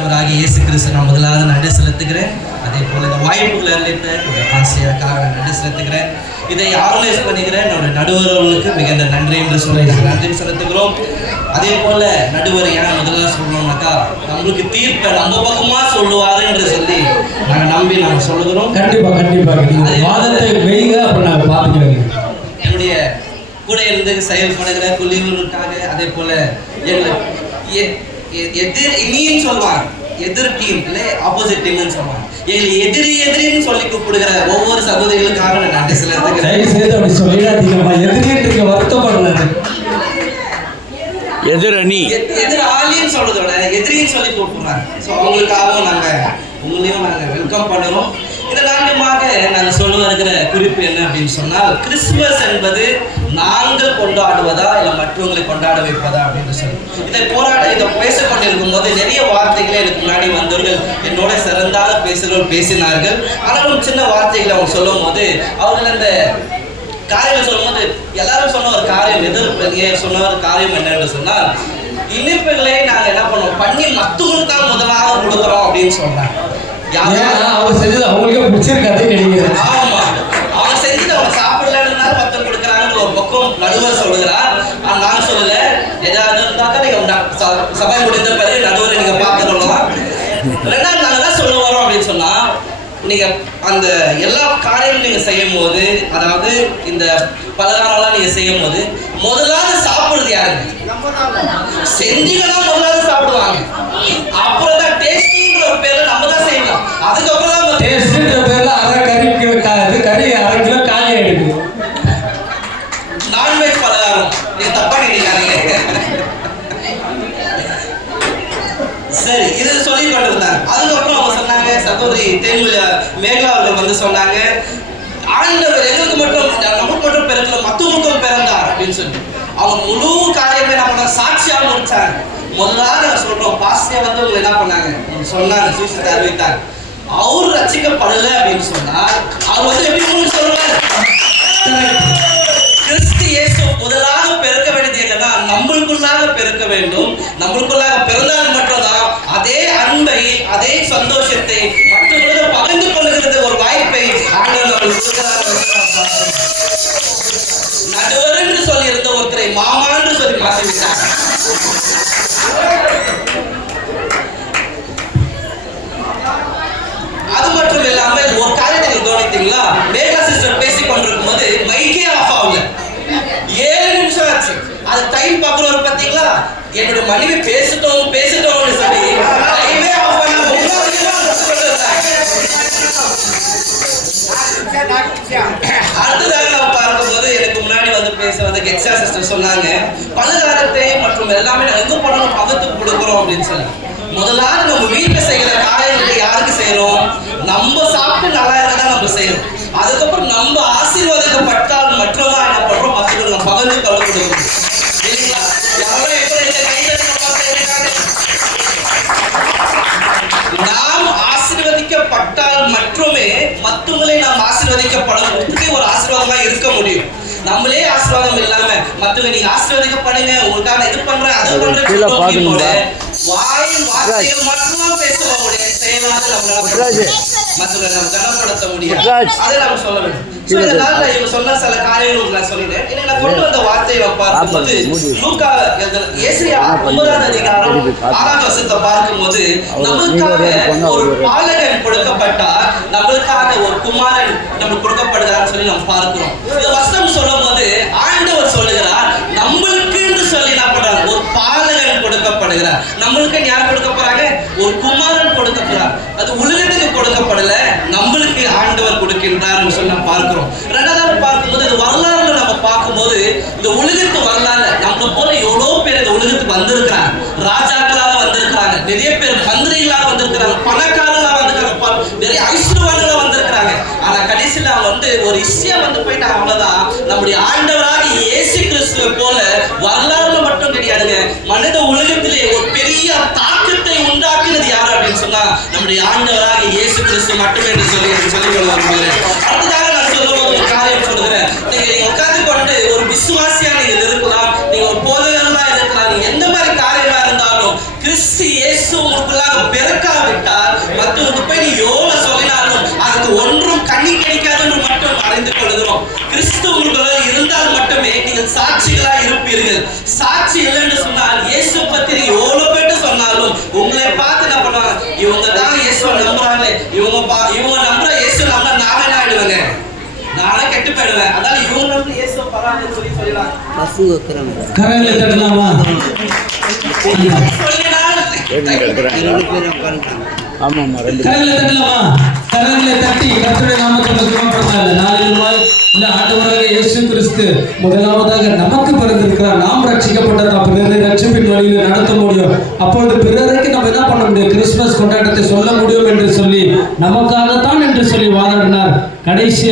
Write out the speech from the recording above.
ஆண்டவராகிய இயேசு கிறிஸ்து நான் முதலாவது நன்றி செலுத்துகிறேன். அதே போல் இந்த வாய்ப்புகளை அளித்த என்னுடைய ஆசிரியருக்காக நான் நன்றி செலுத்துகிறேன். இதை ஆர்கனைஸ் பண்ணுகிற என்னுடைய நடுவர்களுக்கு மிகுந்த நன்றி என்று சொல்லி நாங்கள் நன்றி செலுத்துகிறோம். அதே போல நடுவர் ஏன் முதல்ல சொல்லணும்னாக்கா நம்மளுக்கு தீர்ப்பை நம்ம பக்கமா சொல்லுவாரு என்று சொல்லி நாங்கள் நம்பி நாங்கள் சொல்லுகிறோம். கண்டிப்பா வாதத்தை வைங்க, அப்புறம் நாங்கள் பார்த்துக்கிறோம். என்னுடைய கூட இருந்து செயல்படுகிற குழுவினருக்காக அதே போல எதிர் இனியும் சொல்லுவாங்க, எதிர் டீம் இல்லை ஆப்போசிட் டீம்னு சொல்லுவாங்க. எங்களை எதிரின்னு சொல்லி கூப்பிடுகிற ஒவ்வொரு சகோதரிகளுக்காக நான் நன்றி செலுத்துகிறேன். எதிரின்னு வருத்தப்படல, எதிரணி எதிராளின்னு சொல்றத விட எதிரின்னு சொல்லி கூப்பிடுறாங்க. ஸோ அவங்களுக்காகவும் உங்களையும் நாங்கள் வெல்கம் பண்ணுறோம். இதை நான்கமாக நாங்கள் சொல்ல இருக்கிற குறிப்பு என்ன அப்படின்னு சொன்னால், கிறிஸ்துமஸ் என்பது நாங்கள் கொண்டாடுவதா இல்லை மற்றவங்களை கொண்டாட வைப்பதா அப்படின்னு சொல்லி இதை பேசிக்கொண்டிருக்கும் போது நிறைய வார்த்தைகளை எனக்கு முன்னாடி வந்தவர்கள் என்னோட சிறந்தாக பேசினார்கள். ஆனாலும் சின்ன வார்த்தைகளை அவங்க சொல்லும் போது அவர்கள் அந்த காரியங்கள் சொல்லும் போது எல்லாரும் சொன்ன ஒரு காரியம் சொன்ன ஒரு காரியம் என்னன்னு சொன்னால், இனிப்புகளை நாங்கள் என்ன பண்ணுவோம் பண்ணி மற்றவங்களுக்கு தான் முதலாக கொடுக்குறோம் அப்படின்னு சொல்றாங்க. அவங்க செஞ்சது அவங்களுக்கே பிடிச்சிருக்காது நினைக்கிறேன். ஆமா, அவங்க செஞ்சது அவங்க சாப்பிடலன்னா மத்தம் கொடுக்குறாங்கன்னு ஒரு பக்கம் நடுவர் சொல்லுகிறார். நான் சொல்லல, ஏதாவது இருந்தாக்கா நீங்க சபை முடிந்த பிறகு நடுவரை நீங்க பார்த்துக்கலாம். ரெண்டாவது நாங்க தான் சொல்ல வரோம் அப்படின்னு சொன்னா, நீங்க அந்த எல்லா காரியங்களும் நீங்க செய்யும் போது, அதாவது இந்த பலகாரம்லாம் நீங்க செய்யும் போது முதலாவது சாப்பிடுறது யாருங்க? செஞ்சீங்கன்னா முதலாவது சாப்பிடுவாங்க. அப்புறம் தான் டேஸ்டிங்கிற ஒரு பேர்ல நம்ம தான் செய்யலாம். அதுக்கப்புறம் தான் டேஸ்ட்ங்கிற பேர்ல கறி 1/2 கிலோ காலி எடுக்குது. நான்வெஜ் பலகாரம் நீங்க தப்பா நினைக்காதீங்க. சரி, இது சொல்லி கொண்டிருந்தாங்க. அதுக்கப்புறம் அவங்க சொன்னாங்க, சகோதரி மேகலா அவர்கள் வந்து சொன்னாங்க, ஆண்டவர் எங்களுக்கு மட்டும் நமக்கு மட்டும் பிறக்கல மற்றவங்களுக்கும் பிறந்தார் அப்படின்னு சொல்லி அவங்க முழு காரியமே நம்ம சாட்சியா முடிச்சாங்க. முதலாவது நான் சொல்றோம், பாஸ்டர் வந்து அவங்க என்ன பண்ணாங்க சொன்னாங்க, சுவிசேஷத்தை அறிவித்தாங்க. அவர் ரட்சிக்கப்படல அப்படின்னு சொன்னார். அவர் வந்து எப்படி சொல்றாரு, கிறிஸ்து இயேசு முதலாக பிறக்க வேண்டியது என்னன்னா நம்மளுக்குள்ளாக பிறக்க வேண்டும். நம்மளுக்குள்ளாக பிறந்தால் மட்டும்தான் அதே அன்பை அதே சந்தோஷத்தை மற்றவர்களோடு பகிர்ந்து கொள்ளுகிறது ஒரு வாய்ப்பை ஆண்டவர் நடுவர் என்று சொல்லி இருந்த ஒருத்தரை மாமா என்று சொல்லி மாற்றிவிட்டார். அது மட்டும் இல்லாமல் ஒரு காரியத்தை நீங்க கவனித்தீங்களா, மேகா சிஸ்டர் பேசி கொண்டிருக்கும் போது மைக்கே ஆஃப் ஆகல. 7 நிமிஷம் ஆச்சு. அது டைம் பார்க்கணும் பார்த்தீங்களா, என்னோட மனைவி பேசிட்டோம்னு சொல்லி டைமே ஆஃப் பண்ண அடுத்ததாக நான் பார்க்கும்போது எனக்கு முன்னாடி வந்து பேச கெக்ஸா சிஸ்டர் சொன்னாங்க, பலகாரத்தை மற்றும் எல்லாமே எங்க பண்ணணும் பக்கத்துக்கு கொடுக்குறோம் அப்படின்னு சொல்லி. முதலாவது நம்ம வீட்டில் செய்கிற காரியங்களை யாருக்கு செய்யறோம்? நம்ம சாப்பிட்டு நல்லா இருந்தா நம்ம செய்யறோம். அதுக்கப்புறம் நம்ம ஆசீர்வாதப்பட்டால் மட்டும்தான் என்ன பண்றோம், மற்றவர்கள் நம்ம பகிர்ந்து கலந்து கொடுக்கணும். இல்லைங்களா? யாரும் எப்படி இந்த நாம் ஆசீர்வதிக்கப்பட்டால் மட்டுமே மற்றவங்களை நாம் ஆசீர்வதிக்கப்படுவதற்கு ஒரு ஆசீர்வாதமா இருக்க முடியும். நம்மளே ஆசீர்வாதம் இல்லாம மற்றவங்க நீங்க ஆசீர்வதிக்கப்படுங்க, உங்களுக்கான இது பண்றேன் அது பண்றேன் வாயின் வார்த்தைகள் மட்டும் பேசுவோம், செயலாக நம்மளால மற்றவங்களை நம்ம கனப்படுத்த முடியும். அதை நம்ம சொல்ல வேண்டும். இவங்க சொன்ன சில காரியங்களுக்கு நான் சொல்லிட்டேன். நான் கொண்டு வந்த வார்த்தையை பார்க்கும்போது லூக்கா ஏசாயா 9ஆம் அதிகாரம் 6ஆம் வசனத்தை பார்க்கும்போது நம்மளுக்காக ஒரு பாலகன் கொடுக்கப்பட்டார், நம்மளுக்காக ஒரு குமாரன் நம்மளுக்கு கொடுக்கப்படுகிறார் சொல்லி நம்ம பார்க்கிறோம். இந்த வசனம் சொல்லும் போது ஆண்டவர் சொல்லுகிறார், நம்மளுக்கு என்று சொல்லி என்ன பண்றாங்க, ஒரு பாலகன் கொடுக்கப்படுகிறார். நம்மளுக்கு யார் கொடுக்க போறாங்க? ஒரு குமாரன் கொடுக்கப்படுறார். அது உலகத்துக்கு கொடுக்கப்படல, நம்மளுக்கு ஆண்டவர் கொடுக்கின்றார் சொல்லி நம்ம பார்க்கிறோம். ரெண்டாவது பார்க்கும்போது இந்த வரலாறுல நம்ம பார்க்கும்போது இந்த உலகத்து வரலாறு நம்மள போல எவ்வளவு பேர் இந்த உலகத்துக்கு வந்திருக்கிறாங்க. ராஜாக்களாக வந்திருக்கிறாங்க, நிறைய பேர் மந்திரிகளாக வந்திருக்கிறாங்க, பணக்காரர்களாக வந்திருக்கிறாங்க, நிறைய ஐஸ்வர்யவான்களா வந்திருக்கிறாங்க. ஆனா கடைசியில வந்து ஒரு இஸ்ஸியா வந்து போயிட்டாங்க. அவ்வளவுதான். நம்முடைய ஆண்டவராக இயேசு கிறிஸ்துவை போல வரலாறுல மட்டும் கிடையாதுங்க, மனித உலகத்திலே ஒரு பெரிய தாக்கத்தை உண்டாக்குறது யாரு அப்படின்னு சொன்னா நம்முடைய ஆண்டவராக இயேசு கிறிஸ்து மட்டுமே என்று சொல்லி வருகிறேன். அடுத்ததாக நான் சொல்லும் ஒரு காரியம் சொல்லுகிறேன். நீங்க உட்கார்ந்து கொண்டு ஒரு விசுவாசியா நீங்க இருக்கலாம், நீங்க ஒரு போதகர்களா இருக்கலாம், நீங்க எந்த மாதிரி காரியமா இருந்தாலும் கிறிஸ்து இயேசு நமக்குள்ளாக பிறக்காவிட்டால் மற்றவங்களுக்கு போய் நீ எவ்வளவு சொல்லினாலும் அதுக்கு ஒன்றும் கண்ணி கிடைக்காது என்று மட்டும் அறிந்து கொள்கிறோம். கிறிஸ்து உங்களுக்குள்ள இருந்தால் மட்டுமே நீங்கள் சாட்சிகளா இருப்பீர்கள். சாட்சி இல்லைன்னு சொன்னால் இயேசு பத்தி நீங்க எவ்வளவு பேட்டு சொன்னாலும் உங்களை பார்த்து என்ன பண்ணுவாங்க, இவங்க தான் இயேசுவை நம்புறாங்களே, இவங்க நம்புற இயேசு நம்ப நானே என்ன ஆயிடுவாங்க, நானே கெட்டு போயிடுவேன். அதால இவங்க நம்புற இயேசுவை பரவாயில்லைன்னு சொல்லலாம். கரங்களை தட்டலாமா? கரங்களை தட்டலாமா? கரங்களை தட்டி கர்த்தருடைய நாமத்தை மகிமைப்படுத்தாங்க. நாளிலுமாய் இந்த ஆண்டவராக இயேசு கிறிஸ்து முதலாவதாக நமக்கு பிறந்திருக்கிறார். நாம் ரட்சிக்கப்பட்டதா பிறரை ரட்சிப்பின் வழியில் நடத்த முடியும். அப்பொழுது பிறருக்கு நம்ம என்ன பண்ண முடியும்? கிறிஸ்துமஸ் கொண்டாட்டத்தை சொல்ல முடியும் என்று சொல்லி நமக்காகத்தான் என்று சொல்லி வாதாடினார். கடைசியா